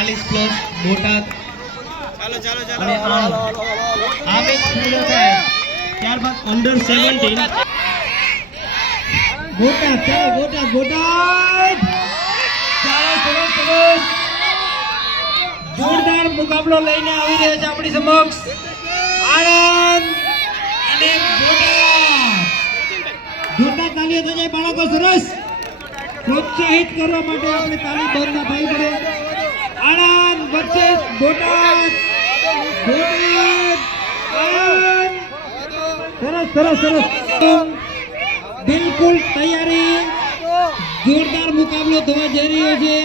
ચાલીસ પ્લસ બોટાદ જોરદાર મુકાબલો લઈને આવી રહ્યો છે આપણી સમક્ષ. આણંદ અને બોટાદ. જોરદાર તાલીઓ થઈ જાય બાળકો, સરસ. પ્રોત્સાહિત કરવા માટે આપણે તાલી બંધ ના થઈ પડે બોટાદ સરસ સરસ સરસ. બિલકુલ તૈયારી. જોરદાર મુકાબલો થવા જઈ રહ્યો છે.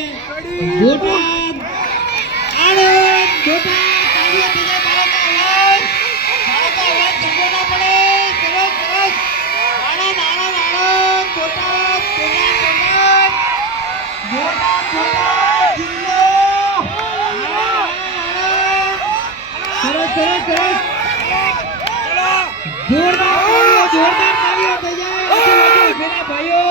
બોટાદ આણંદ આણંદ આણંદ જિલ્લો આણંદ આણંદ આણંદ સરસ સરસ સરસ જોરદાર તાળીઓ જોરદાર તાળીઓ થઈ જાય વધુ વધુ ઉભેલા ભાઈઓ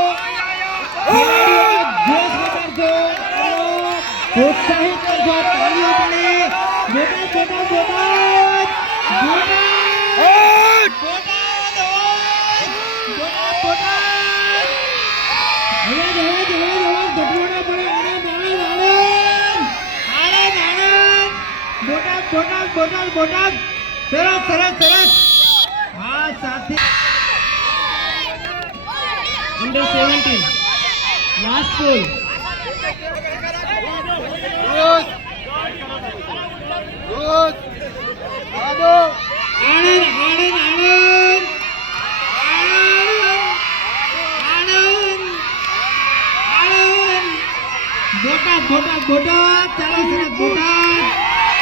ખેલાડીઓ જોશ વધારજો ચાલો, પ્રોત્સાહિત કરજો તાળીઓ પડે બોટાદ બોટાદ બોટાદ બોટાદ બોટાદ અવાજ! બોટાદ બોટાદ અવાજ અવાજ અવાજ અવાજ ઘટવો ના પડે આણંદ આણંદ આણંદ આણંદ આણંદ બોટાદ બોટાદ બોટાદ બોટાદ સરસ સરસ સરસ આ સાથે અંડર સેવન્ટીન લાસ્ટ બોલ આણંદ આણંદ આણંદ આણંદ આણંદ આણંદ બોટાદ બોટાદ બોટાદ ચાલો સરસ બોટાદ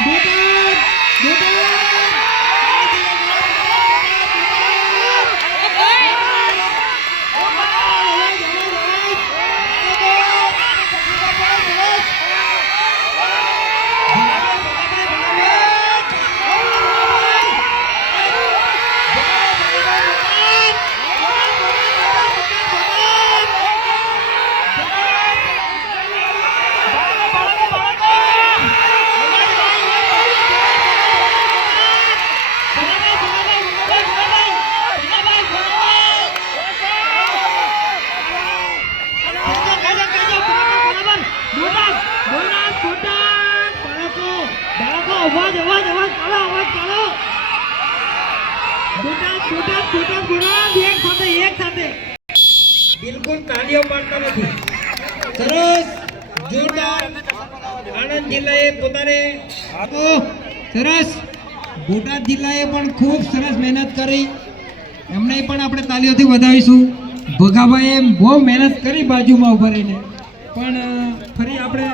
બોટાદ Good અવાજ અવાજ અવાજ ચાલો અવાજ ચાલો. બોટાદ બોટાદ બોટાદ એક સાથે એક સાથે. બિલકુલ તાળીઓ પાડતા નથી. સરસ જોરદાર. આણંદ જિલ્લાએ પોતાને આપો સરસ. બોટાદ જિલ્લાએ પણ ખૂબ સરસ મહેનત કરી. એમને પણ આપણે તાલીઓથી વધાવીશું. ભગાભાઈએ બહુ મહેનત કરી બાજુમાં ઊભા રહીને. પણ ફરી આપણે